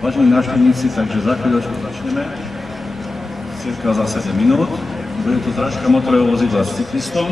Vážení návštevníci, takže za chvíľočku začneme. Cirka za 7 minút. Bude to zrážka motorového vozidla s cyklistom.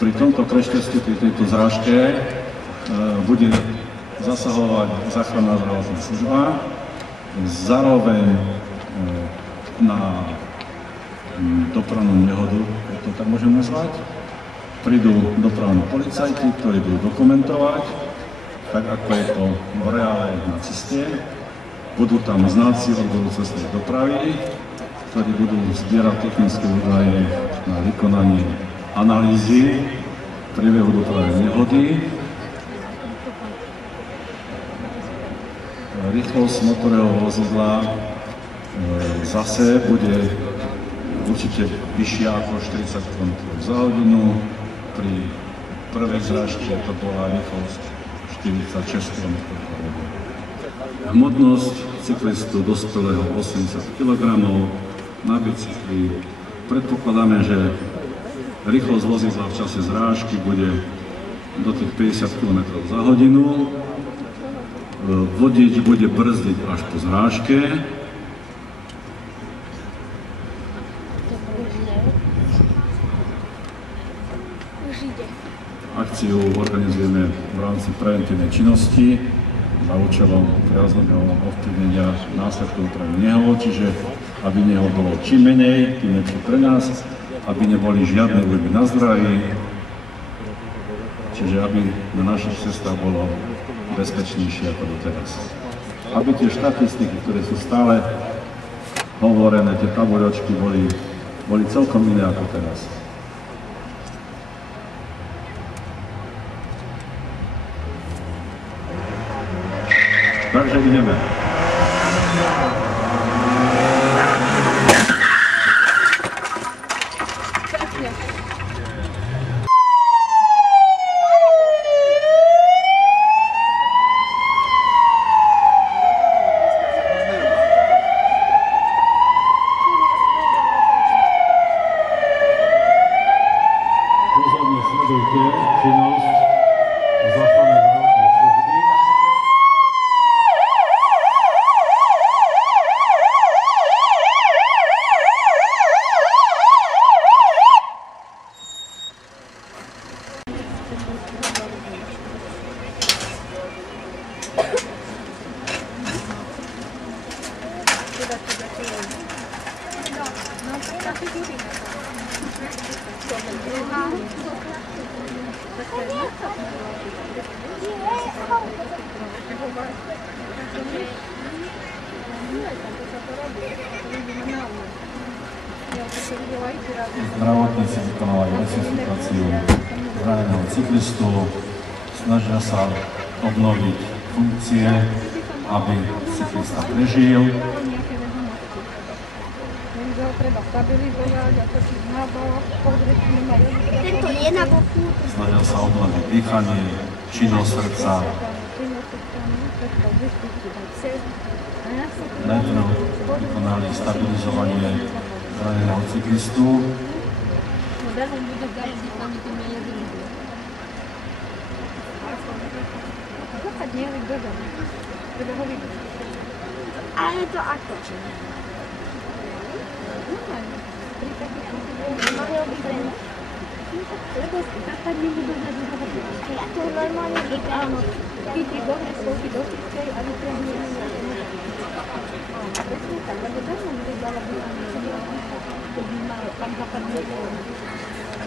Pri tomto kreštevstve, pri tejto zrážke bude zasahovať záchranná zdravotná služba. Zároveň na dopravnú nehodu, keď to tak môžem nazvať, prídu dopravní policajti, ktorí budú dokumentovať, tak ako je to v reále na ceste. Budú tam znalci odboru cestnej dopravy, ktorí budú zbierať technické údaje na vykonanie analýzy priebehu dopravnej nehody. Rýchlosť motorového vozidla zase bude určite vyššia ako 40 km za hodinu. Pri prvej zrážke to bola rýchlosť 46 km za hodinu. Hmotnosť cyklistu dospelého 80 kg. Na bicykli predpokladáme, že rýchlosť vozidla v čase zrážky bude do tých 50 km za hodinu. Vodič bude brzdiť až po zrážke. Akciu organizujeme v rámci preventívnej činnosti za účelom priaznivého ovplyvnenia následkov dopravných nehôd, čiže aby nehôd bolo čím menej, tým lepšie pre nás, aby neboli žiadne újmy na zdraví, čiže aby na našich cestách bolo bezpečnejšie ako doteraz. Aby tie štatistiky, ktoré sú stále hovorené, tie tabuľočky boli celkom iné ako teraz. Takže ideme. Pozorne sledujte činnosť záchrannej zdravotnej služby. Zdravotníci vykonávajú resuscitáciu zraneného cyklistu, snažia sa obnoviť funkcie, aby cyklista prežil. Snažia sa obnoviť dýchanie, činnosť srdca. Najprv vykonali stabilizovanie zraneného cyklistu. Ale to ako? Lebo tak nebudú na druhého. Ja to normálne áno. Keď je dobre spolky do všetkej a vytrhne presne tak, lebo dávam vydala by to by malo tam zapadne.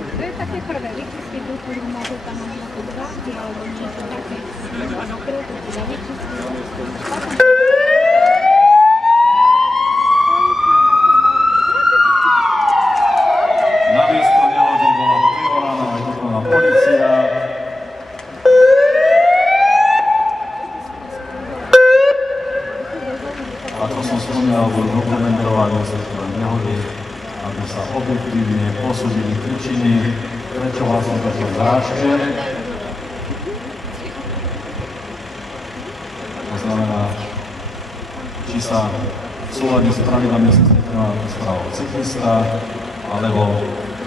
To je také prvé, vyčistí do ktorú máte tam na to dvárky alebo niečo také. Áno, ktoré to teda vyčistí. Na miesto nehody bola privolaná aj dopravná polícia. Ako som spomínal, budú dokumentovať následkové nehody, aby sa objektívne posúdili príčiny, prečo vlastne došlo k zrážke. To znamená, či sa v súlade s pravidlami cestného správou cyklista, alebo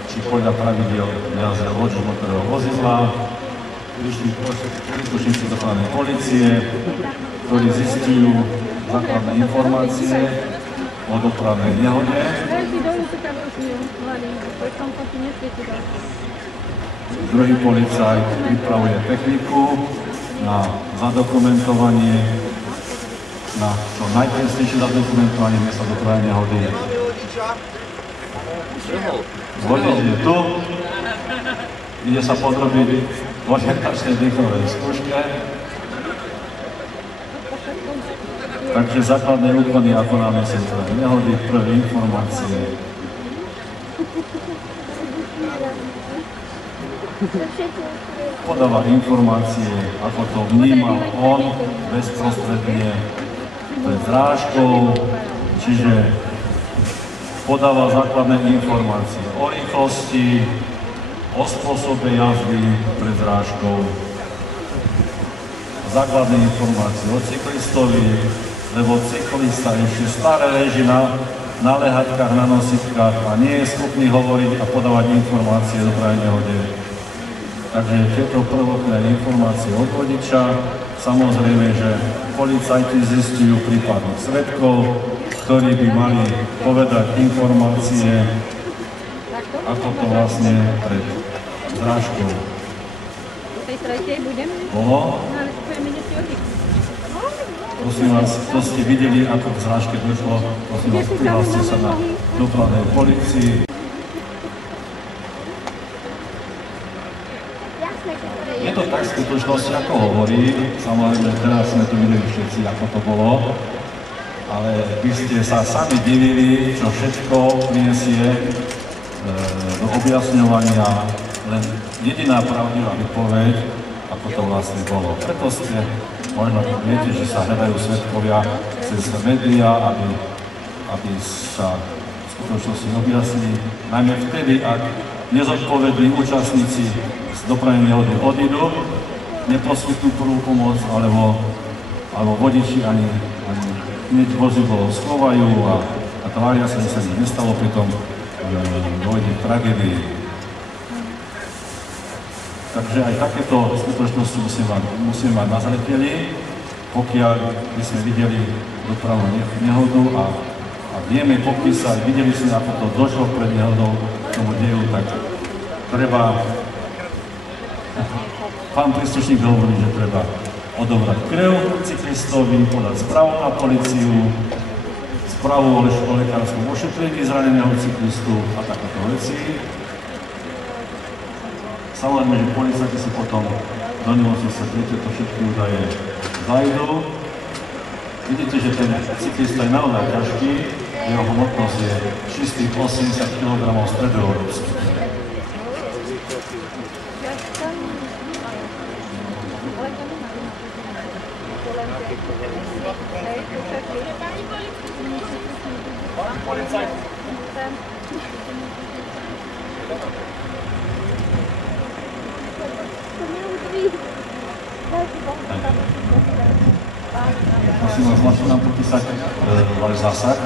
či podľa pravidiel jazdil vodič motorového vozidla. prišli príslušníci dopravnej polície, ktorí zistujú základné informácie o dopravnej nehode. Druhý policajt pripravuje techniku na zadokumentovanie, na čo najpresnejšie zadokumentovanie miesta dopravnej nehody. Vodič je tu, ide sa podrobiť orientačnej dýchovej skúške. Takže základné úkony, ako na mieste dopravnej nehody, prvé informácie. Podáva informácie, ako to vnímal on bezprostredne pred zrážkou, čiže podáva základné informácie o rýchlosti, o spôsobe jazdy pred zrážkou, základné informácie o cyklistovi, lebo cyklista ešte stále leží na lehatkách, na nosičkách a nie je schopný hovoriť a podávať informácie o dopravnej nehode. Takže tieto prvotné informácie od vodiča, samozrejme, že policajti zistujú prípadných svedkov, ktorí by mali povedať informácie, ako to vlastne pred zrážkou bolo. Prosím vás, kto ste videli, ako k zrážke došlo, prosím vás, prihláste sa na dopravnej polícii. Je to tak v skutočnosti, ako hovorí, samozrejme, teraz sme tu videli všetci, ako to bolo, ale by ste sa sami divili, čo všetko prinesie do objasňovania len jediná pravdivá výpoveď, ako to vlastne bolo. Preto ste, možno viete, že sa hľadajú svedkovia cez médiá, aby sa v skutočnosti objasnili, najmä vtedy, ak nezodpovední účastníci z dopravnej nehody odídu, neposkytnú prvú pomoc, alebo vodiči ani hneď vozidlo schovajú a tvária sa, že sa nič nestalo, pritom dojde k tragédii. Takže aj takéto skutočnosti musíme mať na zreteli, pokiaľ by sme videli dopravnú nehodu a vieme popísať, videli sme, ako to došlo pred nehodou k tomu deju, tak treba, pán príslušník hovorí, že treba odobrať krev cyklistovi, podať správu na políciu, správu o lekárskom ošetrení zraneného cyklistu a takéto veci. Samozrejme, že policajti si potom do nemocnice tieto všetky údaje zajdú. Vidíte, že ten cyklista je naozaj ťažký, jeho hmotnosť je čistých 80 kg stredoeurópskych. Prosím vás, môžete nám popísať váš zásah?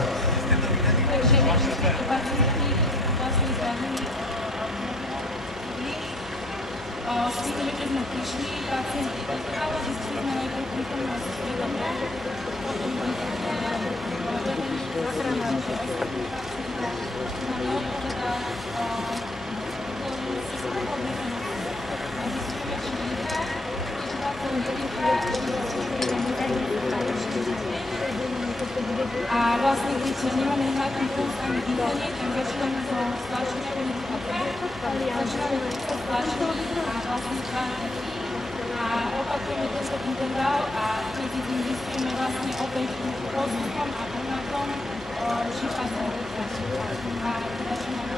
S tým, že keď sme prišli, pacienti ale zistili sme najprv prítomnosť svedomia, potom a vlastne, keď nemáme hľadný puls ani dýchanie, tak začíname so stlačeniami začíname so stlačení a vlastne a opakujeme tento interval a keď zistujeme vlastne opäť postupom a pomakom, či pacient a začíname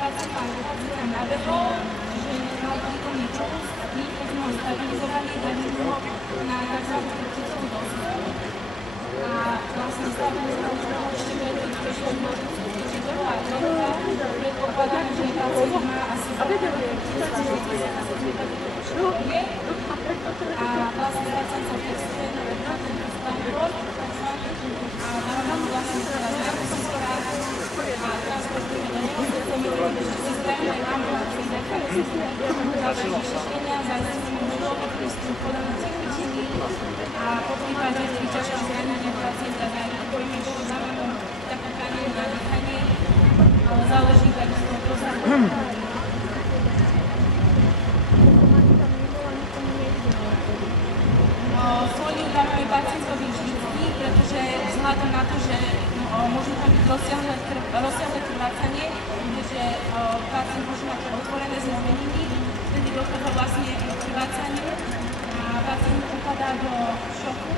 pacient nabehol, že mal prítomný puls, my keď sme ho stabilizovali, dali ho na tzv. Kritickú dosu. A vlastne stabilizovali sme ho ešte predtým, keď sme a predpokladáme, že pacient má asi a vlastne pacient sa testuje na tento stanford a dávame vlastne teda diagnostika a transportujeme do nemocnice, my ešte systémne ambulantných lekárov, ďalšie vyšetrenia, zajistíme Fóliu dávame pacientovi vždycky, pretože vzhľadom na to, že môžu tam byť rozsiahle krvácanie, keďže pacient môže mať otvorené zlomeniny, vtedy dochádza vlastne k krvácaniu a pacient upadá do šoku